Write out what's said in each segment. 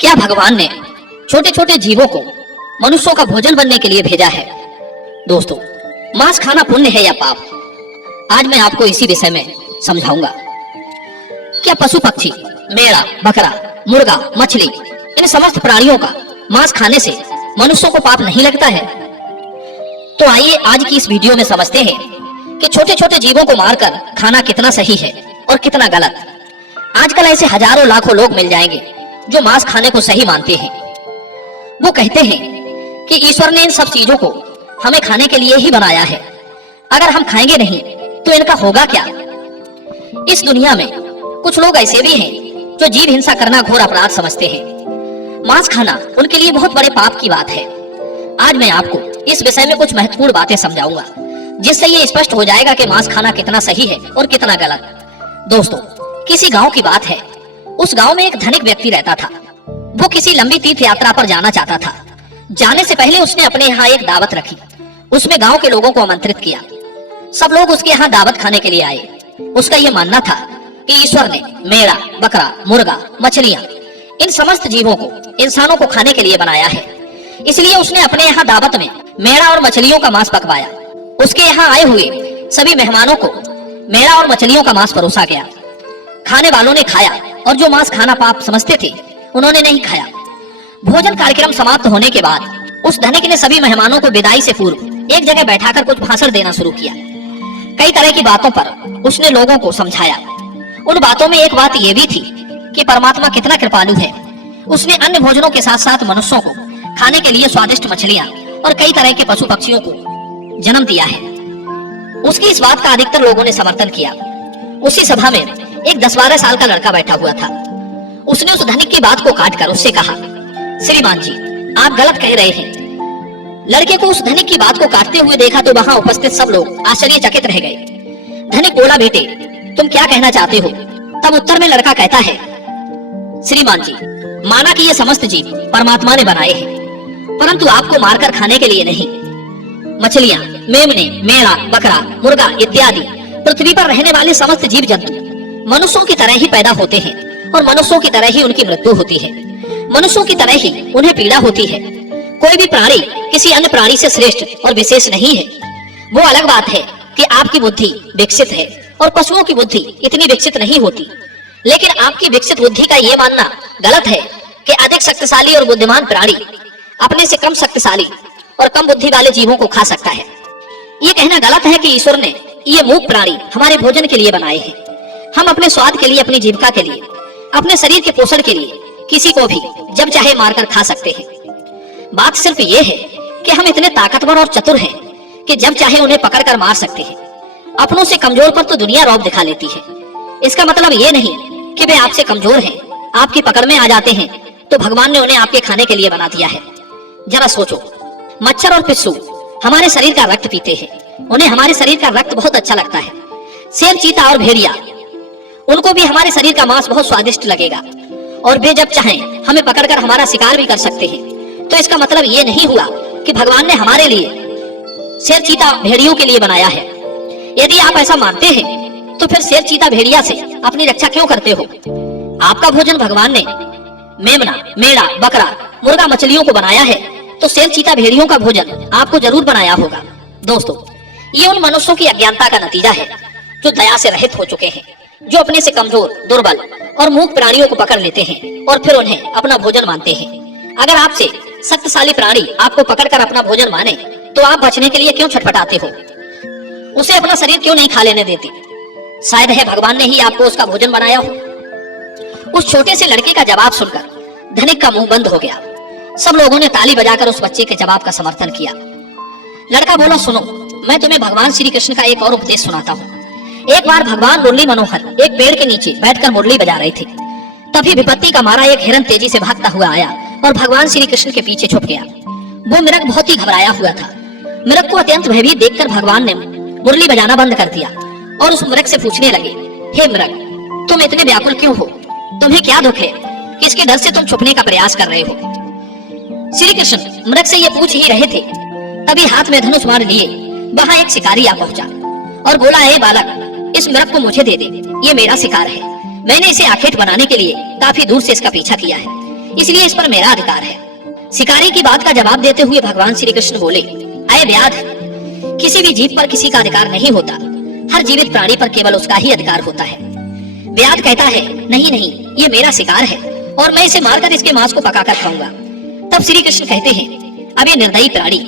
क्या भगवान ने छोटे छोटे जीवों को मनुष्यों का भोजन बनने के लिए भेजा है? दोस्तों, मांस खाना पुण्य है या पाप? आज मैं आपको इसी विषय में समझाऊंगा। क्या पशु पक्षी, मेढ़ा, बकरा, मुर्गा, मछली, इन समस्त प्राणियों का मांस खाने से मनुष्यों को पाप नहीं लगता है? तो आइए आज की इस वीडियो में समझते हैं कि छोटे छोटे जीवों को मारकर खाना कितना सही है और कितना गलत। आजकल ऐसे हजारों लाखों लोग मिल जाएंगे जो मांस खाने को सही मानते हैं। वो कहते हैं कि ईश्वर ने इन सब चीजों को हमें खाने के लिए ही बनाया है, अगर हम खाएंगे नहीं तो इनका होगा क्या? इस दुनिया में कुछ लोग ऐसे भी हैं जो जीव हिंसा करना घोर अपराध समझते हैं। मांस खाना उनके लिए बहुत बड़े पाप की बात है। आज मैं आपको इस विषय में कुछ महत्वपूर्ण बातें समझाऊंगा, जिससे ये स्पष्ट हो जाएगा कि मांस खाना कितना सही है और कितना गलत। दोस्तों, किसी गांव की बात है। उस गांव में एक धनिक व्यक्ति रहता था। वो किसी लंबी तीर्थ यात्रा पर जाना चाहता था। जाने से पहले उसने अपने यहाँ एक दावत रखी। उसमें गांव के लोगों को आमंत्रित किया। सब लोग उसके यहाँ दावत खाने के लिए आए। उसका यह मानना था कि ईश्वर ने मेढ़ा, बकरा, मुर्गा, मछलियां, इन समस्त जीवों को इंसानों को खाने के लिए बनाया है। इसलिए उसने अपने यहाँ दावत में मेढ़ा और मछलियों का मांस पकवाया। उसके यहाँ आए हुए सभी मेहमानों को मेढ़ा और मछलियों का मांस परोसा गया। खाने वालों ने खाया और जो मांस खाना पाप समझते थे उन्होंने नहीं खाया। भोजन कार्यक्रम समाप्त होने के बाद उस धनिक ने सभी मेहमानों को विदाई से पूर्व एक जगह बैठाकर कुछ भाषण देना शुरू किया। कई तरह की बातों पर उसने लोगों को समझाया। उन बातों में एक बात यह भी थी कि परमात्मा कितना कृपालु है। उसने अन्य भोजनों के साथ साथ मनुष्यों को खाने के लिए स्वादिष्ट मछलियां और कई तरह के पशु पक्षियों को जन्म दिया है। उसकी इस बात का अधिकतर लोगों ने समर्थन किया। उसी सभा में एक 10-12 साल का लड़का बैठा हुआ था। उसने उस धनिक की बात को काटकर उससे कहा, श्रीमान जी, आप गलत कह रहे हैं। लड़के को उस धनिक की बात को काटते हुए देखा तो वहां उपस्थित सब लोग आश्चर्यचकित रह गए। धनिक बोला, बेटे, तुम क्या कहना चाहते हो? तब उत्तर में लड़का कहता है, श्रीमान जी, माना कि ये समस्त जीव परमात्मा ने बनाए हैं, परंतु आपको मारकर खाने के लिए नहीं। मछलियां, मेमने, मेढ़ा, बकरा, मुर्गा इत्यादि पृथ्वी पर रहने वाले समस्त जीव जंतु मनुष्यों की तरह ही पैदा होते हैं और मनुष्यों की तरह ही उनकी मृत्यु होती है। मनुष्यों की तरह ही उन्हें पीड़ा होती है। कोई भी प्राणी किसी अन्य प्राणी से श्रेष्ठ और विशेष नहीं है। वो अलग बात है कि आपकी बुद्धि विकसित है और पशुओं की बुद्धि इतनी विकसित नहीं होती। लेकिन आपकी विकसित बुद्धि का ये मानना गलत है कि अधिक शक्तिशाली और बुद्धिमान प्राणी अपने से कम शक्तिशाली और कम बुद्धि वाले जीवों को खा सकता है। ये कहना गलत है कि ईश्वर ने ये मूक प्राणी हमारे भोजन के लिए बनाए हैं। हम अपने स्वाद के लिए, अपनी जीविका के लिए, अपने शरीर के पोषण के लिए किसी को भी जब चाहे मारकर खा सकते हैं। बात सिर्फ ये है कि हम इतने ताकतवर और चतुर हैं कि जब चाहे उन्हें पकड़कर मार सकते हैं। अपनों से कमजोर पर तो दुनिया रौब दिखा लेती है। इसका मतलब ये नहीं कि वे आपसे कमजोर हैं, आपकी पकड़ में आ जाते हैं तो भगवान ने उन्हें आपके खाने के लिए बना दिया है। जरा सोचो, मच्छर और पिस्सू हमारे शरीर का रक्त पीते हैं। उन्हें हमारे शरीर का रक्त बहुत अच्छा लगता है। शेर, चीता और भेड़िया, उनको भी हमारे शरीर का मांस बहुत स्वादिष्ट लगेगा और वे जब चाहें हमें पकड़कर हमारा शिकार भी कर सकते हैं। तो इसका मतलब ये नहीं हुआ कि भगवान ने हमारे लिए शेर, चीता, भेड़ियों के लिए बनाया है। यदि आप ऐसा मानते हैं तो फिर शेर, चीता, भेड़िया से अपनी रक्षा क्यों करते हो? आपका भोजन भगवान ने मेमना, मेढ़ा, बकरा, मुर्गा, मछलियों को बनाया है तो शेर, चीता, भेड़ियों का भोजन आपको जरूर बनाया होगा। दोस्तों, ये उन मनुष्यों की अज्ञानता का नतीजा है जो दया से रहित हो चुके हैं, जो अपने से कमजोर, दुर्बल और मूक प्राणियों को पकड़ लेते हैं और फिर उन्हें अपना भोजन मानते हैं। अगर आपसे शक्तिशाली प्राणी आपको पकड़कर अपना भोजन माने तो आप बचने के लिए क्यों छटपटाते हो? उसे अपना शरीर क्यों नहीं खा लेने देते? शायद है भगवान ने ही आपको उसका भोजन बनाया हो। उस छोटे से लड़के का जवाब सुनकर धनिक का मुंह बंद हो गया। सब लोगों ने ताली बजाकर उस बच्चे के जवाब का समर्थन किया। लड़का बोला, सुनो, मैं तुम्हें भगवान श्री कृष्ण का एक और उपदेश सुनाता हूँ। एक बार भगवान मुरली मनोहर एक पेड़ के नीचे बैठकर मुरली बजा रहे थे। तभी विपत्ति का मारा एक हिरन तेजी से भागता हुआ आया और भगवान श्री कृष्ण के पीछे छुप गया। वो मृग बहुत ही घबराया हुआ था। मृग को अत्यंत भयभीत देखकर भगवान ने मुरली बजाना बंद कर दिया और उस मृग से पूछने लगे, हे मृग, तुम इतने व्याकुल क्यों हो? तुम्हें क्या दुख है? किसके डर से तुम छुपने का प्रयास कर रहे हो? श्री कृष्ण मृग से ये पूछ ही रहे थे, तभी हाथ में धनुष बाण लिए वहां एक शिकारी आ पहुंचा और बोला, हे बालक, इस मृग को मुझे दे दे, ये मेरा शिकार है। मैंने इसे आखेट बनाने के लिए काफी दूर से इसका पीछा किया है। इसलिए इस पर मेरा अधिकार है। शिकारी की बात का जवाब देते हुए भगवान श्री कृष्ण बोले, अये व्याध, किसी भी जीव पर किसी का अधिकार नहीं होता, हर जीवित प्राणी पर केवल उसका ही अधिकार होता है। व्याध कहता है, नहीं नहीं, ये मेरा शिकार है और मैं इसे मारकर इसके मांस को पकाकर खाऊंगा। तब श्री कृष्ण कहते हैं, अब ये निर्दयी प्राणी,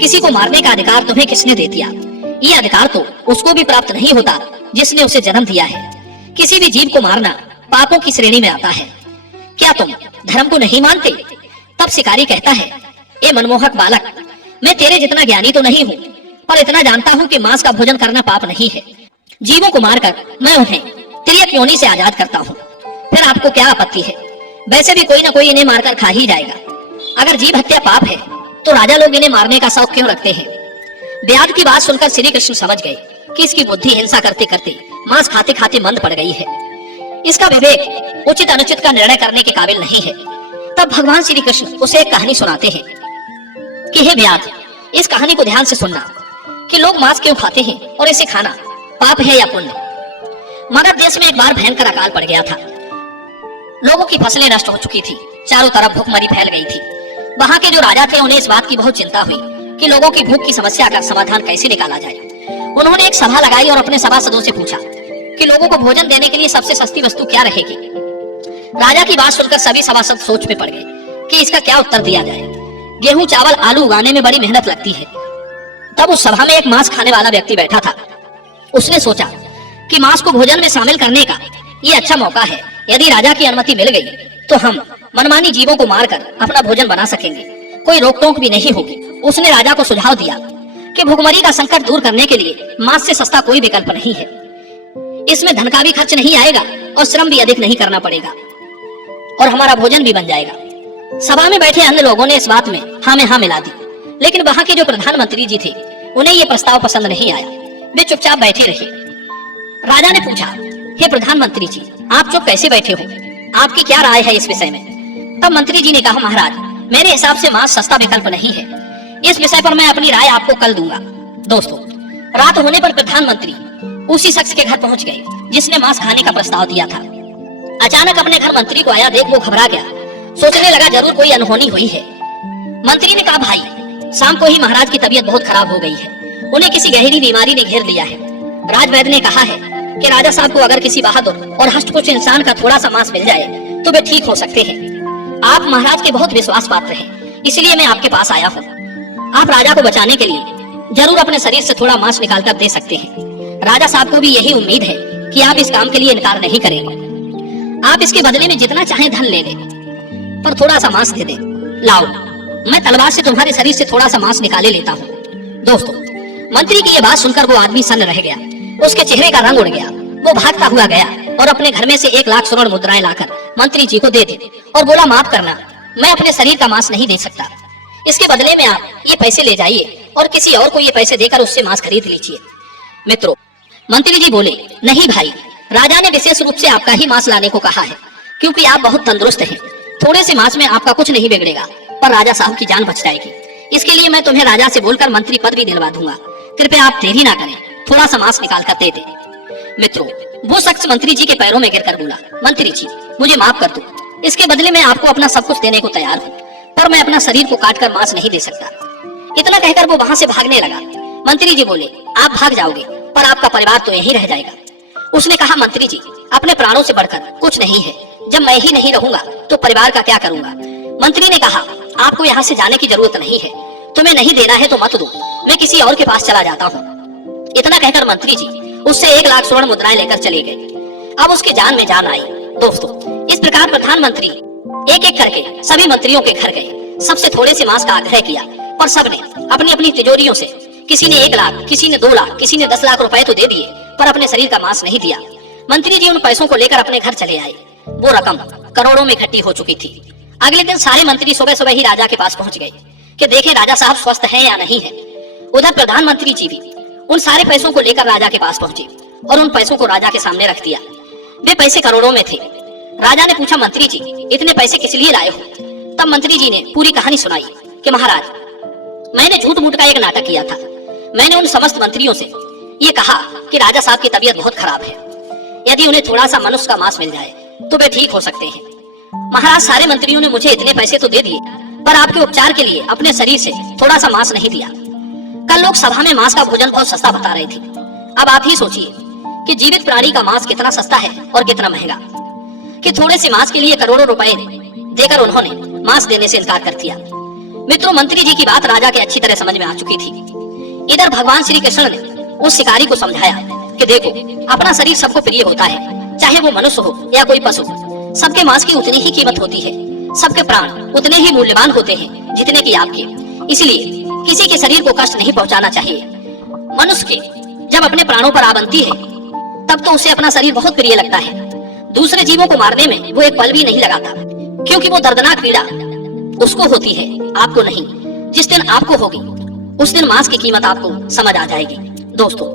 किसी को मारने का अधिकार तुम्हें किसने दे दिया? ये अधिकार तो उसको भी प्राप्त नहीं होता जिसने उसे जन्म दिया है। किसी भी जीव को मारना पापों की श्रेणी में आता है। क्या तुम धर्म को नहीं मानते? तब शिकारी कहता है, ए मनमोहक बालक, मैं तेरे जितना ज्ञानी तो नहीं हूँ, पर इतना जानता हूँ कि मांस का भोजन करना पाप नहीं है। जीवों को मारकर मैं उन्हें तिर्यक योनि से आजाद करता हूँ। फिर आपको क्या आपत्ति है? वैसे भी कोई ना कोई इन्हें मारकर खा ही जाएगा। अगर जीव हत्या पाप है तो राजा लोग इन्हें मारने का शौक क्यों रखते हैं? व्याध की बात सुनकर श्री कृष्ण समझ गए कि इसकी बुद्धि हिंसा करते करते मांस खाते खाते मंद पड़ गई है। इसका विवेक उचित अनुचित का निर्णय करने के काबिल नहीं है। तब भगवान श्री कृष्ण उसे एक कहानी सुनाते हैं कि हे व्याध, इस कहानी को ध्यान से सुनना कि लोग मांस क्यों खाते हैं और इसे खाना पाप है या पुण्य। मगध देश में एक बार भयंकर अकाल पड़ गया था। लोगों की फसलें नष्ट हो चुकी थी, चारों तरफ भूखमरी फैल गई थी। वहां के जो राजा थे उन्हें इस बात की बहुत चिंता हुई कि लोगों की भूख की समस्या का समाधान कैसे निकाला जाए। उन्होंने एक सभा लगाई और अपने सभासदों से पूछा कि लोगों को भोजन देने के लिए सबसे सस्ती वस्तु क्या रहेगी। राजा की बात सुनकर सभी सभासद सोच में पड़ गए कि इसका क्या उत्तर दिया जाए। गेहूं चावल आलू उगाने में बड़ी मेहनत लगती है। तब उस सभा में एक मांस खाने वाला व्यक्ति बैठा था। उसने सोचा कि मांस को भोजन में शामिल करने का ये अच्छा मौका है। यदि राजा की अनुमति मिल गई तो हम मनमानी जीवों को मारकर अपना भोजन बना सकेंगे, कोई रोक टोक भी नहीं होगी। उसने राजा को सुझाव दिया कि भूखमरी का संकट दूर करने के लिए मांस से सस्ता कोई विकल्प नहीं है। इसमें धन का भी खर्च नहीं आएगा और श्रम भी अधिक नहीं करना पड़ेगा और हमारा भोजन भी बन जाएगा। सभा में बैठे अन्य लोगों ने इस बात में हाँ में हाँ मिला दी, लेकिन वहां के जो प्रधानमंत्री जी थे उन्हें ये प्रस्ताव पसंद नहीं आया। वे चुपचाप बैठे रहे। राजा ने पूछा, हे प्रधानमंत्री जी, आप चुप कैसे बैठे हो? आपकी क्या राय है इस विषय में? तब मंत्री जी ने कहा, महाराज, मेरे हिसाब से मांस सस्ता विकल्प नहीं है। इस विषय पर मैं अपनी राय आपको कल दूंगा। दोस्तों, रात होने पर प्रधानमंत्री उसी शख्स के घर पहुंच गए जिसने मांस खाने का प्रस्ताव दिया था। अचानक अपने घर मंत्री को आया देख वो घबरा गया। सोचने लगा जरूर कोई अनहोनी हुई है। मंत्री ने कहा, भाई, शाम को ही महाराज की तबीयत बहुत खराब हो गई है। उन्हें किसी गहरी बीमारी ने घेर लिया है। राजवैद्य ने कहा है कि राजा साहब को अगर किसी बहादुर और हष्टपुष्ट इंसान का थोड़ा सा मांस मिल जाए तो वे ठीक हो सकते हैं। आप महाराज के बहुत विश्वास पात्र हैं, इसलिए मैं आपके पास आया हूँ। आप राजा को बचाने के लिए जरूर अपने शरीर से थोड़ा मांस निकाल कर दे सकते हैं। राजा साहब को भी यही उम्मीद है कि आप इस काम के लिए इनकार नहीं करेंगे। आप इसके बदले में जितना चाहे धन ले लें, पर थोड़ा सा मांस दे दें। लाओ, मैं तलवार से तुम्हारे शरीर से थोड़ा सा मांस निकाले लेता हूँ। दोस्तों, मंत्री की ये बात सुनकर वो आदमी सन्न रह गया। उसके चेहरे का रंग उड़ गया। वो भागता हुआ गया और अपने घर में से 1 लाख स्वर्ण मुद्राएं लाकर मंत्री जी को दे दी और बोला, माफ करना, मैं अपने शरीर का मांस नहीं दे सकता। इसके बदले में आप ये पैसे ले जाइए और किसी और को ये पैसे देकर उससे मांस खरीद लीजिए। मित्रों, मंत्री जी बोले, नहीं भाई, राजा ने विशेष रूप से आपका ही मांस लाने को कहा है क्योंकि आप बहुत तंदुरुस्त हैं। थोड़े से मांस में आपका कुछ नहीं बिगड़ेगा, पर राजा साहब की जान बच जाएगी। इसके लिए मैं तुम्हें राजा से बोलकर मंत्री पद भी दिलवा दूंगा। कृपया आप देरी ना करें, थोड़ा सा मांस निकाल कर दे दे। मित्रों, वो शख्स मंत्री जी के पैरों में गिरकर बोला, मंत्री जी, मुझे माफ कर दो। इसके बदले में आपको अपना सब कुछ देने को तैयार हूँ, पर मैं अपना शरीर को काटकर मांस नहीं दे सकता। इतना कहकर वो वहां से भागने लगा। मंत्री जी बोले, आप भाग जाओगे पर आपका परिवार तो यहीं रह जाएगा। उसने कहा, मंत्री जी, अपने प्राणों से बढ़कर कुछ नहीं है। जब मैं ही नहीं रहूंगा तो परिवार का क्या करूंगा? मंत्री ने कहा, आपको यहाँ से जाने की जरूरत नहीं है। तुम्हें नहीं देना है तो मत दो, मैं किसी और के पास चला जाता हूँ। इतना कहकर मंत्री जी उससे 1 लाख स्वर्ण मुद्राएं लेकर चले गए। अब उसकी जान में जान आई। दोस्तों, इस प्रकार प्रधानमंत्री एक एक करके सभी मंत्रियों के घर गए। सबसे थोड़े से मांस का आग्रह किया, पर सबने अपनी अपनी तिजोरियों से, किसी ने 1 लाख, किसी ने 2 लाख, किसी ने 10 लाख रुपए तो दे दिए, पर अपने शरीर का मांस नहीं दिया। मंत्री जी उन पैसों को लेकर अपने घर चले आए। वो रकम करोड़ों में इकट्ठी हो चुकी थी। अगले दिन सारे मंत्री सुबह सुबह ही राजा के पास पहुंच गए कि देखें राजा साहब स्वस्थ हैं या नहीं है। उधर प्रधानमंत्री जी भी उन सारे पैसों को लेकर राजा के पास पहुंचे और उन पैसों को राजा के सामने रख दिया। वे पैसे करोड़ों में थे। राजा ने पूछा, मंत्री जी, इतने पैसे किस लिए लाए हो? तब मंत्री जी ने पूरी कहानी सुनाई कि महाराज, मैंने झूठ मूठ का एक नाटक किया था। मैंने उन समस्त मंत्रियों से ये कहा कि राजा साहब की तबीयत बहुत खराब है, यदि उन्हें थोड़ा सा मनुष्य का मांस मिल जाए तो वे ठीक हो सकते हैं। महाराज, सारे मंत्रियों ने मुझे इतने पैसे तो दे दिए, पर आपके उपचार के लिए अपने शरीर से थोड़ा सा मांस नहीं दिया। कल लोग सभा में मांस का भोजन बहुत सस्ता बता रहे थे। अब आप ही सोचिए कि जीवित प्राणी का मांस कितना सस्ता है और कितना महंगा, कि थोड़े से मांस के लिए करोड़ों रुपए देकर उन्होंने मांस देने से इनकार कर दिया। मित्रों, मंत्री जी की बात राजा के अच्छी तरह समझ में आ चुकी थी। इधर भगवान श्री कृष्ण ने उस शिकारी को समझाया कि देखो, अपना शरीर सबको प्रिय होता है, चाहे वो मनुष्य हो या कोई पशु। सबके मांस की उतनी ही कीमत होती है, सबके प्राण उतने ही मूल्यवान होते हैं जितने कि आपके। इसलिए किसी के शरीर को कष्ट नहीं पहुंचाना चाहिए। मनुष्य के जब अपने प्राणों पर आ बनती है तब तो उसे अपना शरीर बहुत प्रिय लगता है। दूसरे जीवों को मारने में वो एक पल भी नहीं लगाता, क्योंकि वो दर्दनाक पीड़ा उसको होती है, आपको नहीं। जिस दिन आपको होगी उस दिन मांस की कीमत आपको समझ आ जाएगी। दोस्तों,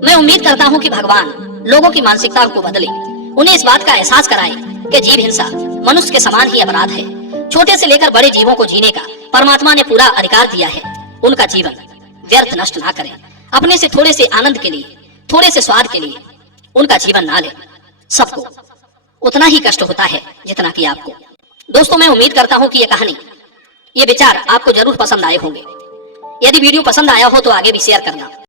मैं उम्मीद करता हूँ कि भगवान लोगों की मानसिकता को बदले, उन्हें इस बात का एहसास कराए कि जीव हिंसा मनुष्य के समान ही अपराध है। छोटे से लेकर बड़े जीवों को जीने का परमात्मा ने पूरा अधिकार दिया है। उनका जीवन व्यर्थ नष्ट ना करें। अपने से थोड़े से आनंद के लिए, थोड़े से स्वाद के लिए उनका जीवन ना लें। सबको उतना ही कष्ट होता है जितना कि आपको। दोस्तों, मैं उम्मीद करता हूँ कि ये कहानी, ये विचार आपको जरूर पसंद आए होंगे। यदि वीडियो पसंद आया हो तो आगे भी शेयर करना।